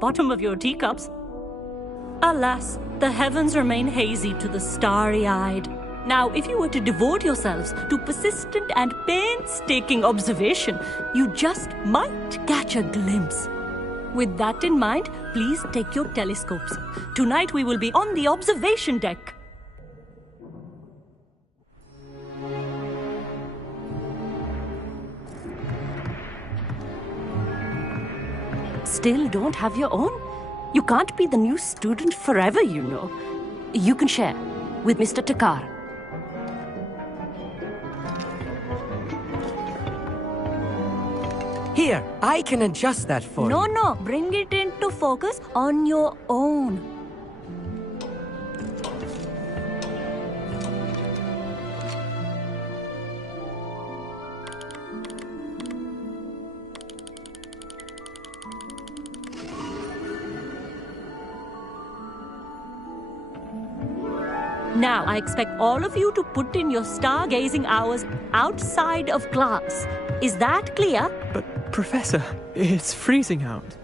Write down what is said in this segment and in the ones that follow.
bottom of your teacups. Alas, the heavens remain hazy to the starry-eyed. Now, if you were to devote yourselves to persistent and painstaking observation, you just might catch a glimpse. With that in mind, please take your telescopes. Tonight we will be on the observation deck. Still don't have your own? You can't be the new student forever, you know. You can share with Mr. Takar. Here, I can adjust that for you. No, bring it into focus on your own. Now, I expect all of you to put in your stargazing hours outside of class. Is that clear? But, Professor, it's freezing out.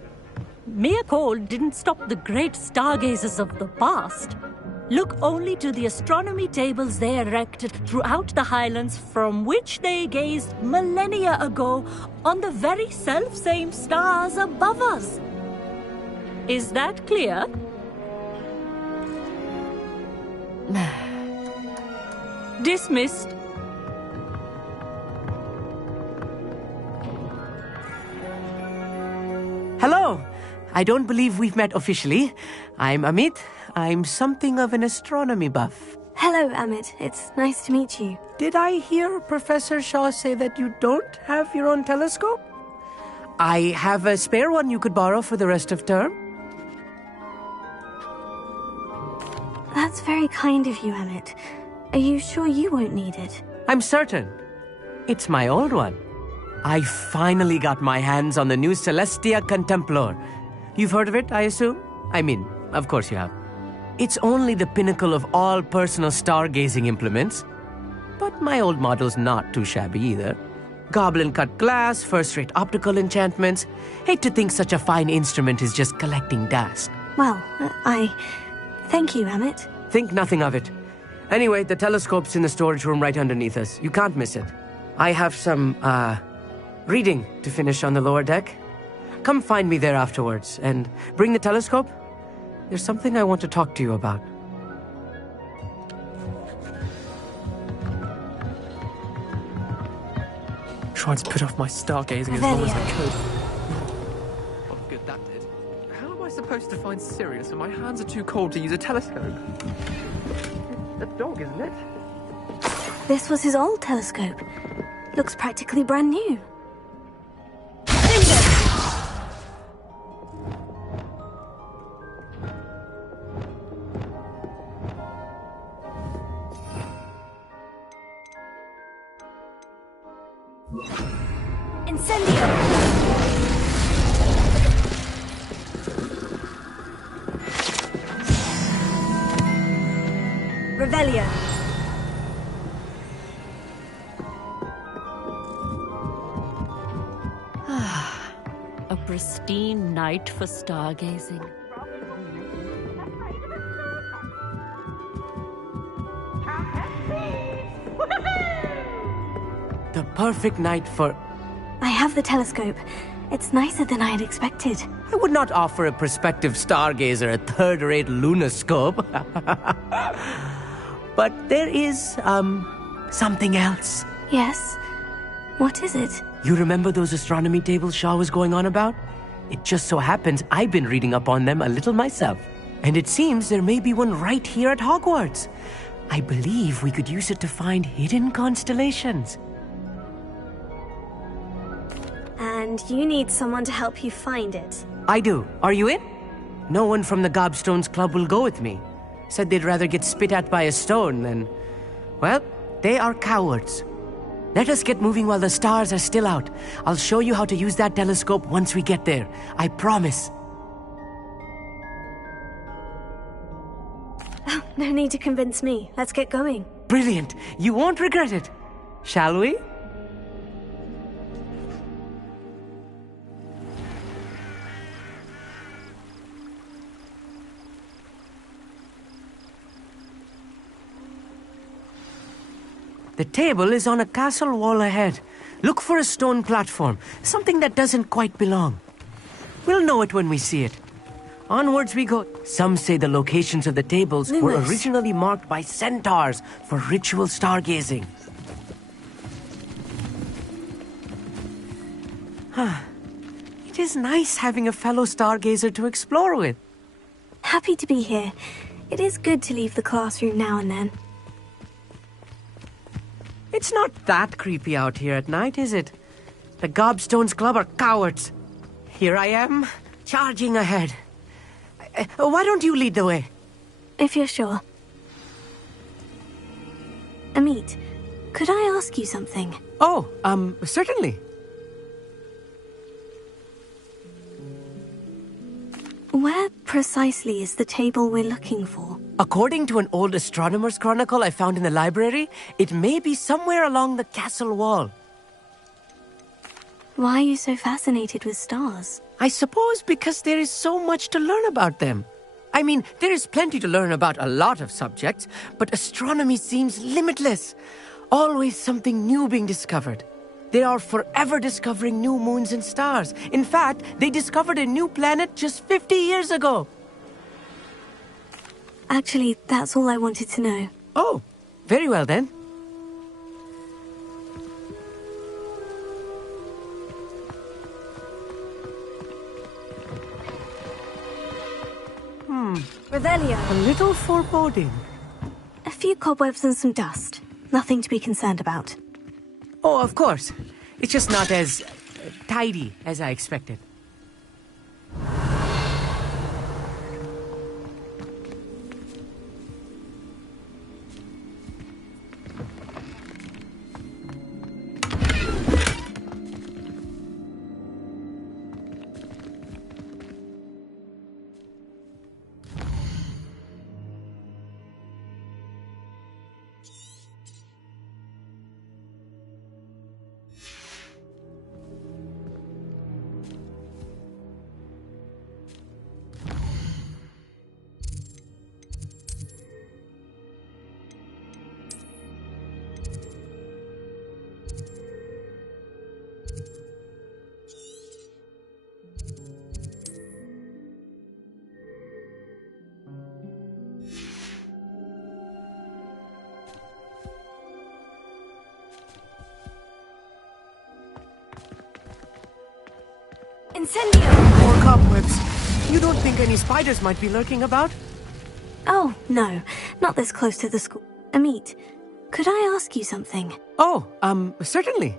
Mere cold didn't stop the great stargazers of the past. Look only to the astronomy tables they erected throughout the highlands from which they gazed millennia ago on the very self-same stars above us. Is that clear? Dismissed. Hello. I don't believe we've met officially. I'm Amit. I'm something of an astronomy buff. Hello, Amit. It's nice to meet you. Did I hear Professor Shaw say that you don't have your own telescope? I have a spare one you could borrow for the rest of term. That's very kind of you, Amit. Are you sure you won't need it? I'm certain. It's my old one. I finally got my hands on the new Celestia Contemplor. You've heard of it, I assume? I mean, of course you have. It's only the pinnacle of all personal stargazing implements. But my old model's not too shabby either. Goblin-cut glass, first-rate optical enchantments. Hate to think such a fine instrument is just collecting dust. Well, thank you, Amit. Think nothing of it. Anyway, the telescope's in the storage room right underneath us. You can't miss it. I have some, reading to finish on the lower deck. Come find me there afterwards, and bring the telescope. There's something I want to talk to you about. Tried to put off my stargazing as long as I could. Well, good that did. How am I supposed to find Sirius when my hands are too cold to use a telescope? A dog, isn't it? This was his old telescope. Looks practically brand new. Incendio! Revelio. A pristine night for stargazing. The perfect night for... I have the telescope. It's nicer than I had expected. I would not offer a prospective stargazer a third-rate lunoscope. But there is, something else. Yes? What is it? You remember those astronomy tables Shaw was going on about? It just so happens I've been reading up on them a little myself. And it seems there may be one right here at Hogwarts. I believe we could use it to find hidden constellations. And you need someone to help you find it. I do. Are you in? No one from the Gobstones Club will go with me. Said they'd rather get spit at by a stone than... Well, they are cowards. Let us get moving while the stars are still out. I'll show you how to use that telescope once we get there. I promise. Oh, no need to convince me. Let's get going. Brilliant. You won't regret it. Shall we? The table is on a castle wall ahead. Look for a stone platform, something that doesn't quite belong. We'll know it when we see it. Onwards we go. Some say the locations of the tables were Lewis. originally marked by centaurs for ritual stargazing. It is nice having a fellow stargazer to explore with. Happy to be here. It is good to leave the classroom now and then. It's not that creepy out here at night, is it? The Gobstones Club are cowards. Here I am, charging ahead. Why don't you lead the way? If you're sure. Amit, could I ask you something? Oh, certainly. Where precisely is the table we're looking for? According to an old astronomer's chronicle I found in the library, it may be somewhere along the castle wall. Why are you so fascinated with stars? I suppose because there is so much to learn about them. I mean, there is plenty to learn about a lot of subjects, but astronomy seems limitless. Always something new being discovered. They are forever discovering new moons and stars. In fact, they discovered a new planet just 50 years ago. Actually, that's all I wanted to know. Oh, very well then. Revelio. A little foreboding. A few cobwebs and some dust. Nothing to be concerned about. Oh, of course. It's just not as tidy as I expected. Incendio! More cobwebs. You don't think any spiders might be lurking about? Oh, no. Not this close to the school. Amit, could I ask you something? Oh, certainly.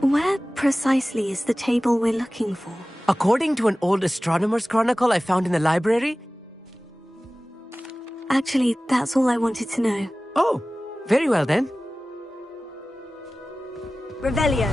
Where precisely is the table we're looking for? According to an old astronomer's chronicle I found in the library... Actually, that's all I wanted to know. Oh, very well then. Revelio.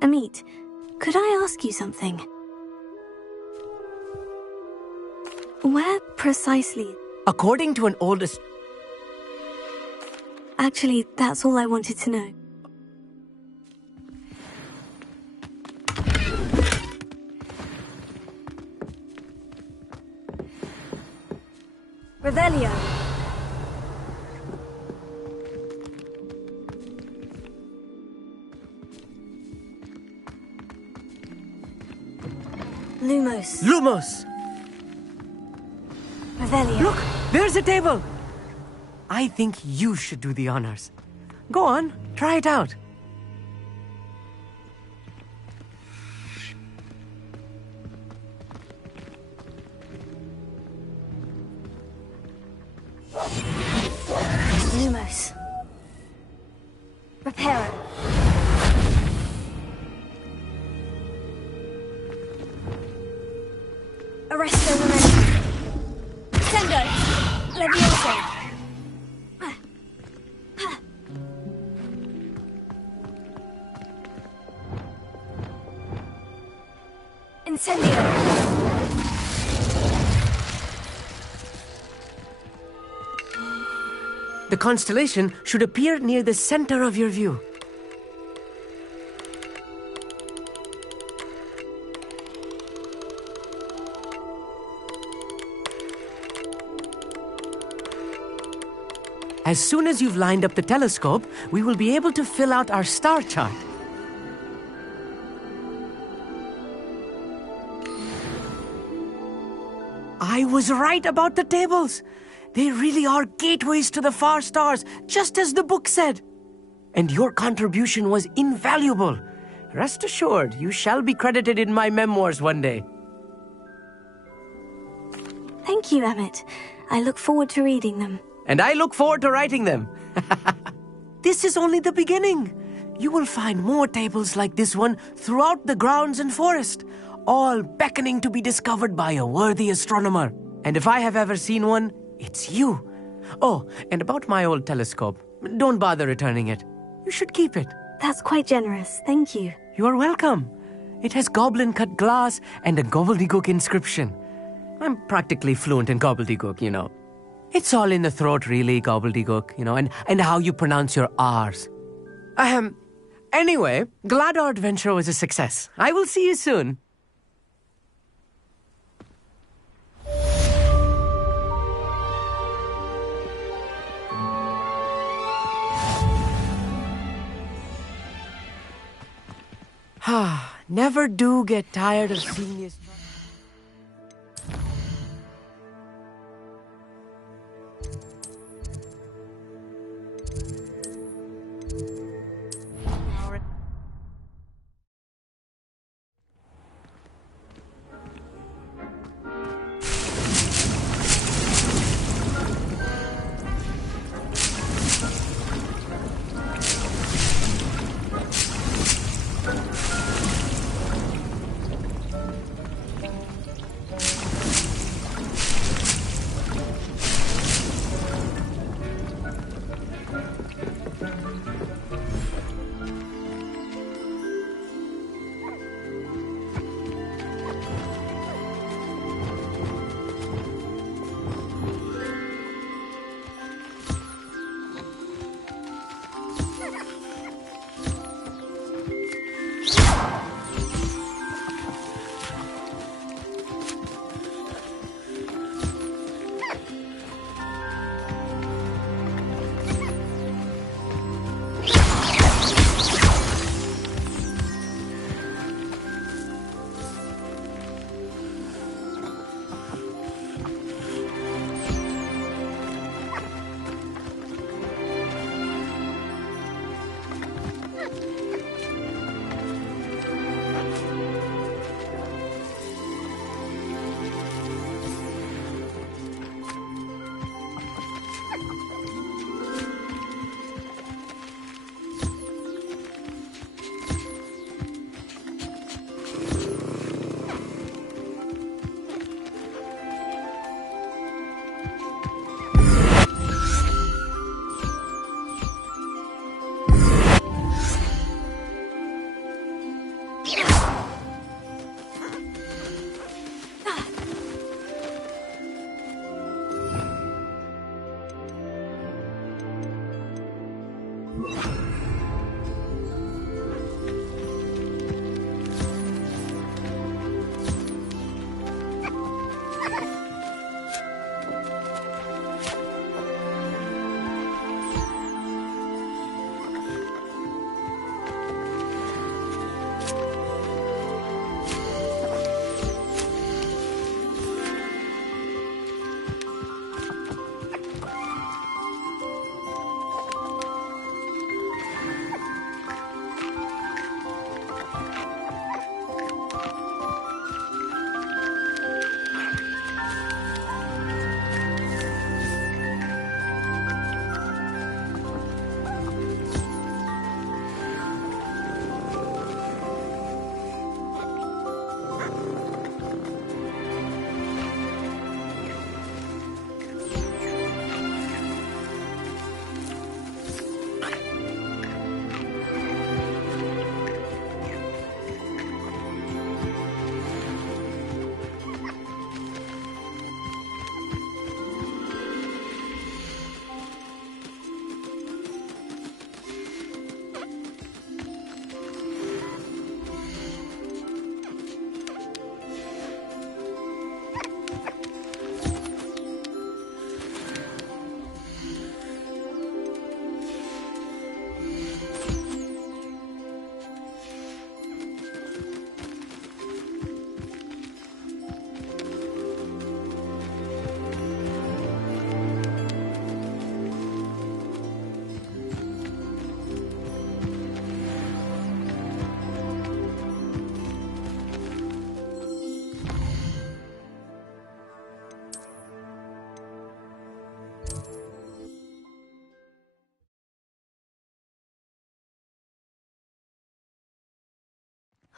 Amit, could I ask you something? Where precisely? According to an oldest... Actually, that's all I wanted to know. Revelio. Lumos. Lumos! Revelio. Look, there's a table! I think you should do the honors. Go on, try it out. Lumos. Reparo. Arresto Memento. Sendo. Levioso. Incendio. The constellation should appear near the center of your view. As soon as you've lined up the telescope, we will be able to fill out our star chart. I was right about the tables. They really are gateways to the far stars, just as the book said. And your contribution was invaluable. Rest assured, you shall be credited in my memoirs one day. Thank you, Emmett. I look forward to reading them. And I look forward to writing them. This is only the beginning. You will find more tables like this one throughout the grounds and forest, all beckoning to be discovered by a worthy astronomer. And if I have ever seen one, it's you. Oh, and about my old telescope, don't bother returning it. You should keep it. That's quite generous, thank you. You are welcome. It has goblin-cut glass and a gobbledygook inscription. I'm practically fluent in gobbledygook, you know. It's all in the throat, really, gobbledygook, you know, and how you pronounce your R's. Anyway, glad our adventure was a success. I will see you soon. Never do get tired of seeing this.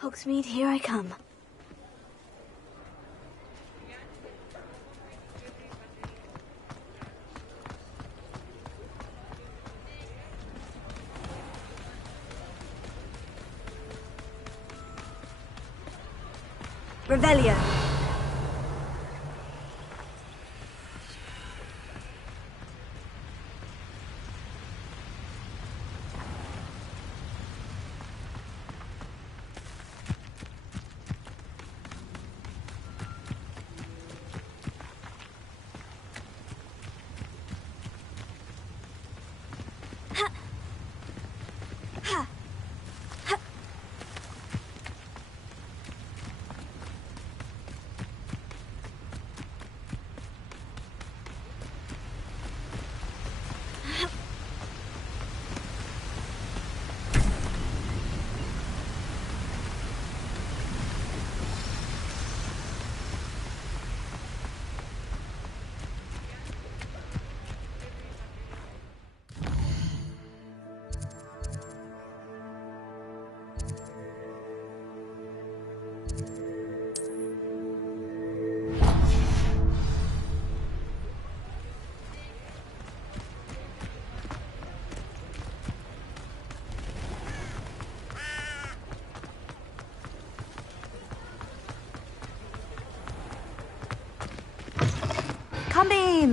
Hogsmeade, here I come. Revelio.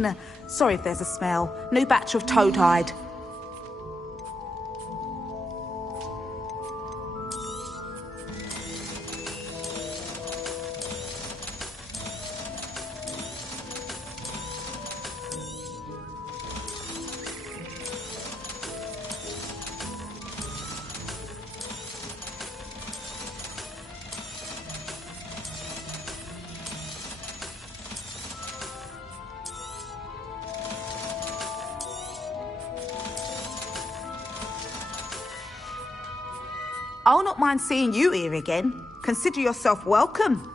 in. Sorry if there's a smell. New batch of toad hide. I'll not mind seeing you here again. Consider yourself welcome.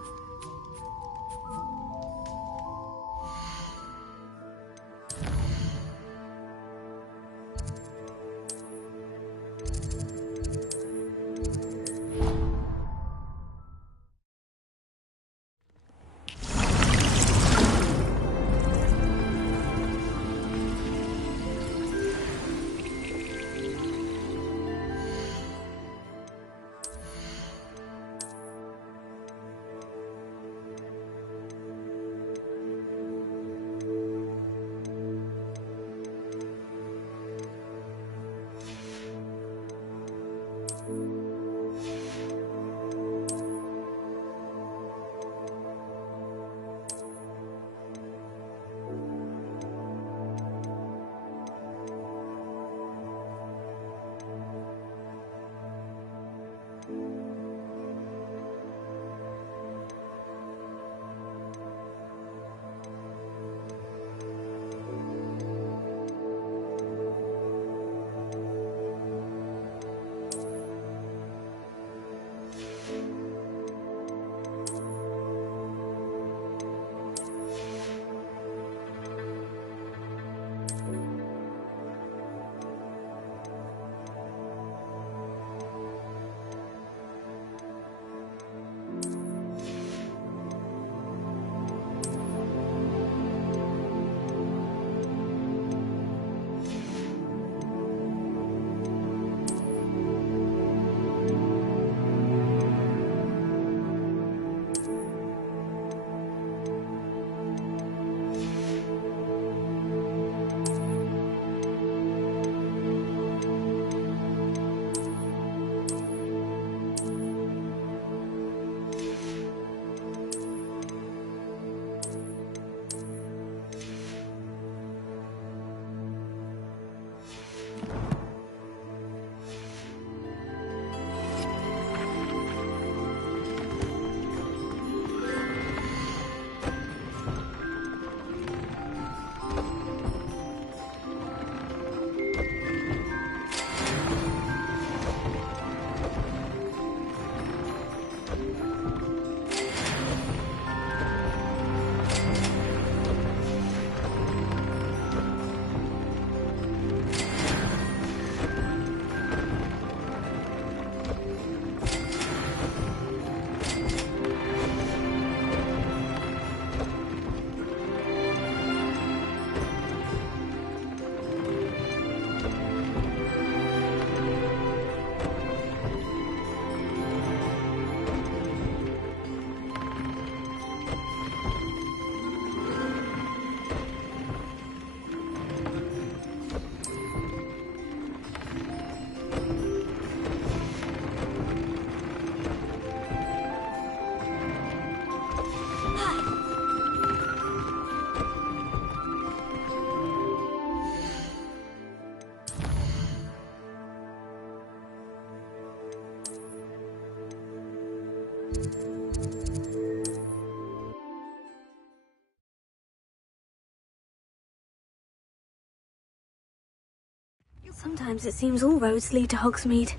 Sometimes it seems all roads lead to Hogsmeade.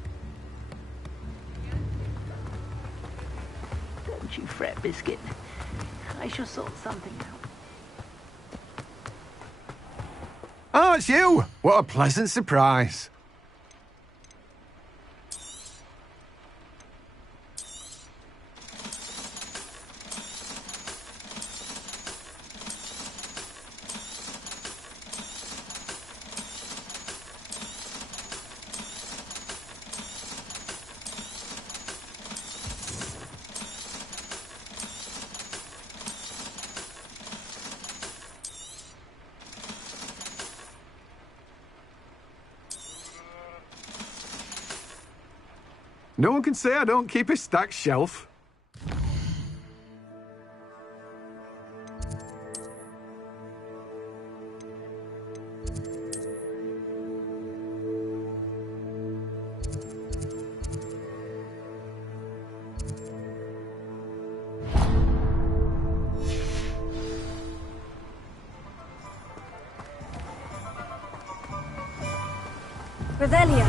Don't you fret, Biscuit. I shall sort something out. Oh, it's you! What a pleasant surprise. No one can say I don't keep a stacked shelf. Revelio.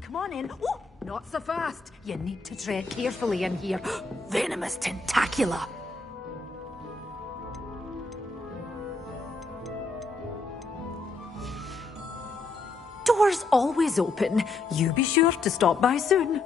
Come on in. Oh, not so fast. You need to tread carefully in here. Venomous tentacula. Doors always open. You be sure to stop by soon.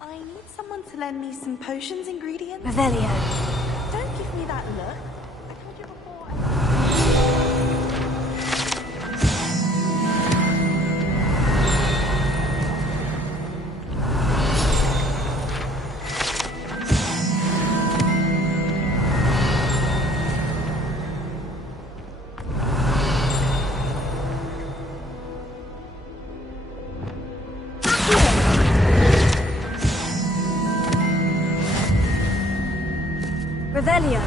I need someone to lend me some potions ingredients. Revelio. Don't give me that look. I told you before. Revelio.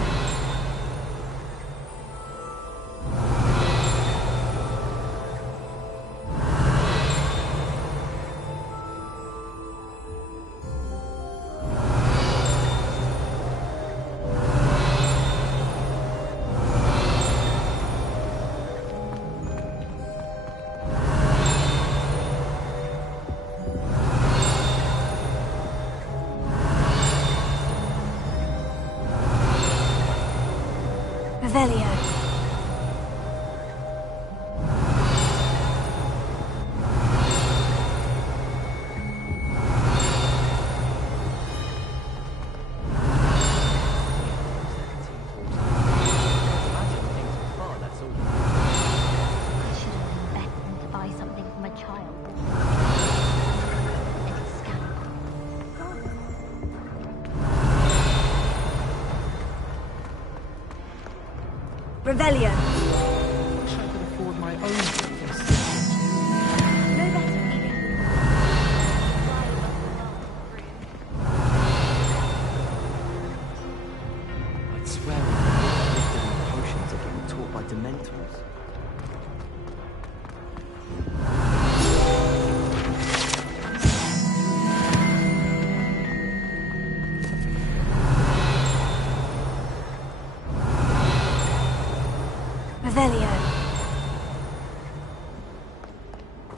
Revelio. I should have known better than to buy something from a child. It's a scam. Revelio. I wish I could afford my own breakfast. No better feeling than I'd swear the potions are being taught by Dementors. Revelio.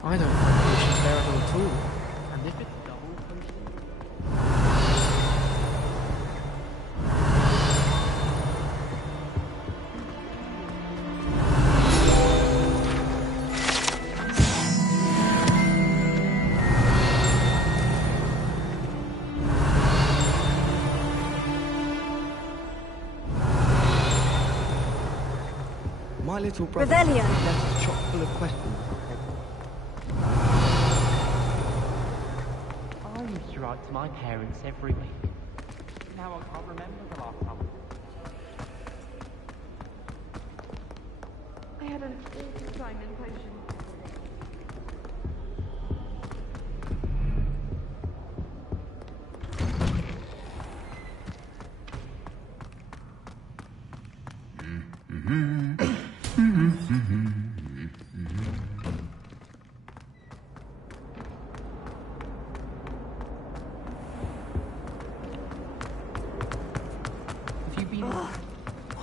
I don't find potions bearable at all. And if it's double potion... My little brother Revelio. left chock full of questions. I'm write to my parents every week. Now I can't remember the last time. I had an awful time in potion.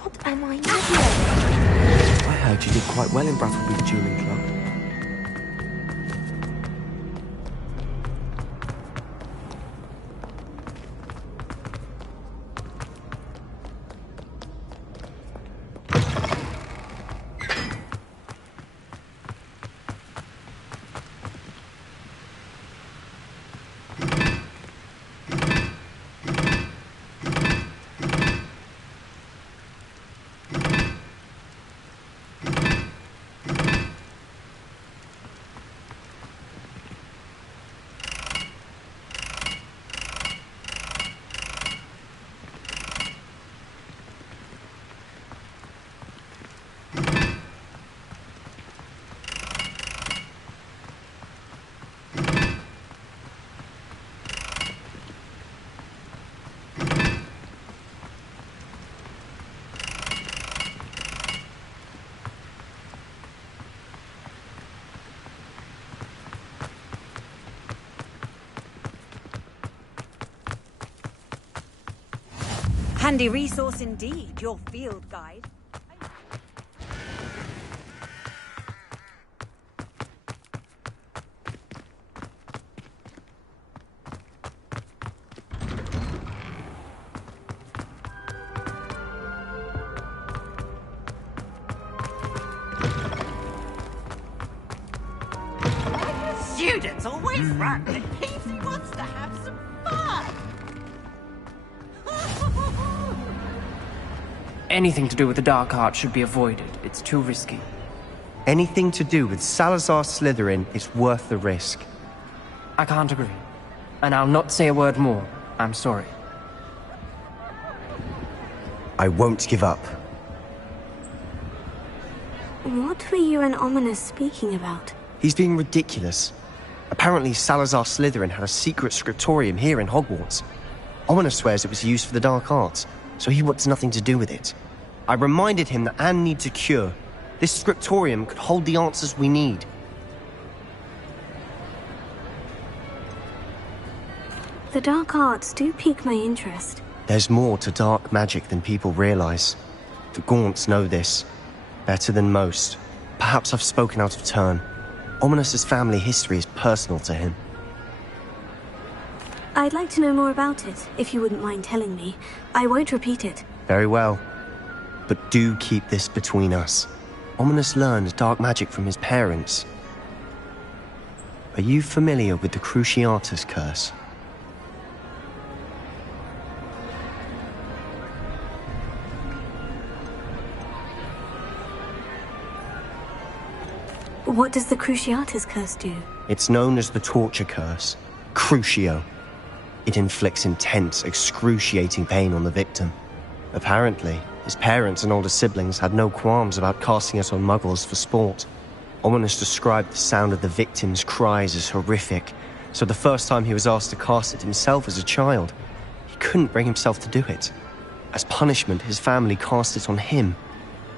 What am I doing? I heard you did quite well in Brattleby's dueling club. Handy resource indeed, your field guide. Students always run when Casey wants to have some fun. Anything to do with the dark arts should be avoided. It's too risky. Anything to do with Salazar Slytherin is worth the risk. I can't agree. And I'll not say a word more. I'm sorry. I won't give up. What were you and Ominous speaking about? He's being ridiculous. Apparently Salazar Slytherin had a secret scriptorium here in Hogwarts. Ominous swears it was used for the dark arts, so he wants nothing to do with it. I reminded him that Anne needs a cure. This scriptorium could hold the answers we need. The dark arts do pique my interest. There's more to dark magic than people realize. The Gaunts know this. Better than most. Perhaps I've spoken out of turn. Ominous's family history is personal to him. I'd like to know more about it, if you wouldn't mind telling me. I won't repeat it. Very well. But do keep this between us. Ominous learned dark magic from his parents. Are you familiar with the Cruciatus curse? What does the Cruciatus curse do? It's known as the torture curse. Crucio. It inflicts intense, excruciating pain on the victim. Apparently, his parents and older siblings had no qualms about casting it on muggles for sport. Ominous described the sound of the victim's cries as horrific, so the first time he was asked to cast it himself as a child, he couldn't bring himself to do it. As punishment, his family cast it on him.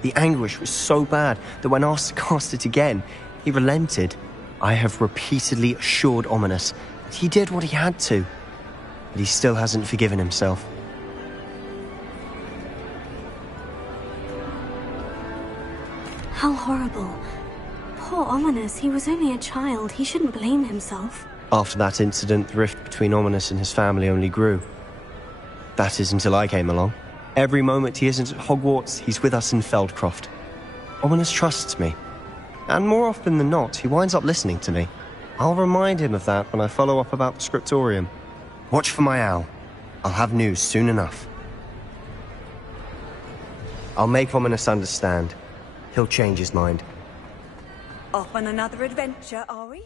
The anguish was so bad that when asked to cast it again, he relented. I have repeatedly assured Ominous that he did what he had to, but he still hasn't forgiven himself. How horrible. Poor Ominous, he was only a child. He shouldn't blame himself. After that incident, the rift between Ominous and his family only grew. That is until I came along. Every moment he isn't at Hogwarts, he's with us in Feldcroft. Ominous trusts me. And more often than not, he winds up listening to me. I'll remind him of that when I follow up about the scriptorium. Watch for my owl. I'll have news soon enough. I'll make Ominous understand. He'll change his mind. Off on another adventure, are we?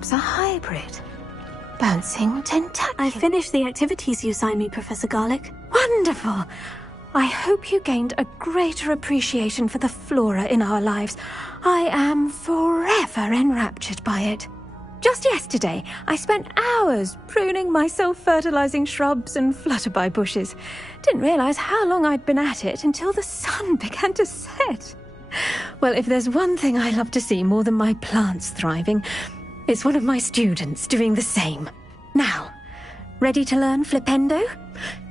perhaps a hybrid. Bouncing tentaculum. I finished the activities you signed me, Professor Garlic. Wonderful! I hope you gained a greater appreciation for the flora in our lives. I am forever enraptured by it. Just yesterday, I spent hours pruning my self-fertilizing shrubs and flutterby bushes. Didn't realize how long I'd been at it until the sun began to set. Well, if there's one thing I love to see more than my plants thriving, it's one of my students doing the same. Now, ready to learn flipendo?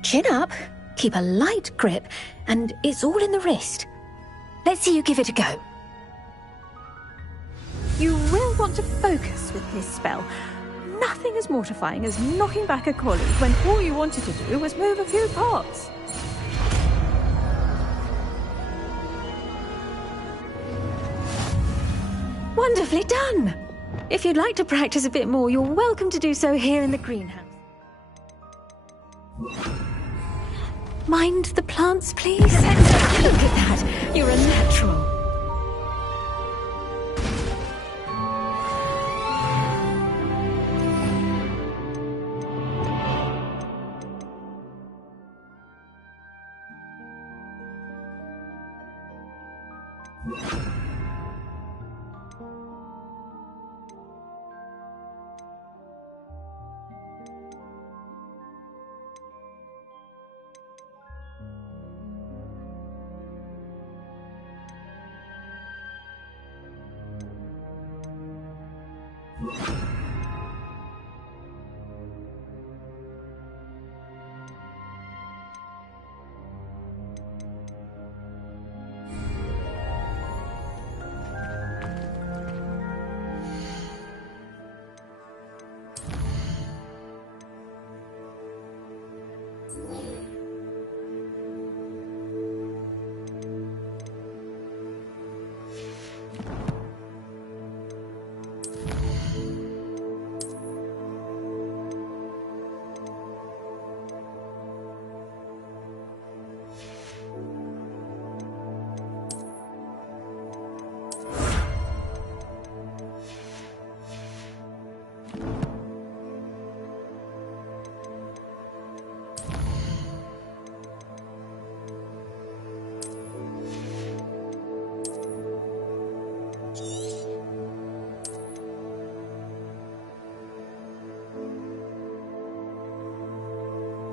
Chin up, keep a light grip, and it's all in the wrist. Let's see you give it a go. You will want to focus with this spell. Nothing as mortifying as knocking back a colleague when all you wanted to do was move a few pots. Wonderfully done! If you'd like to practice a bit more, you're welcome to do so here in the greenhouse. Mind the plants, please? Look at that! You're a natural.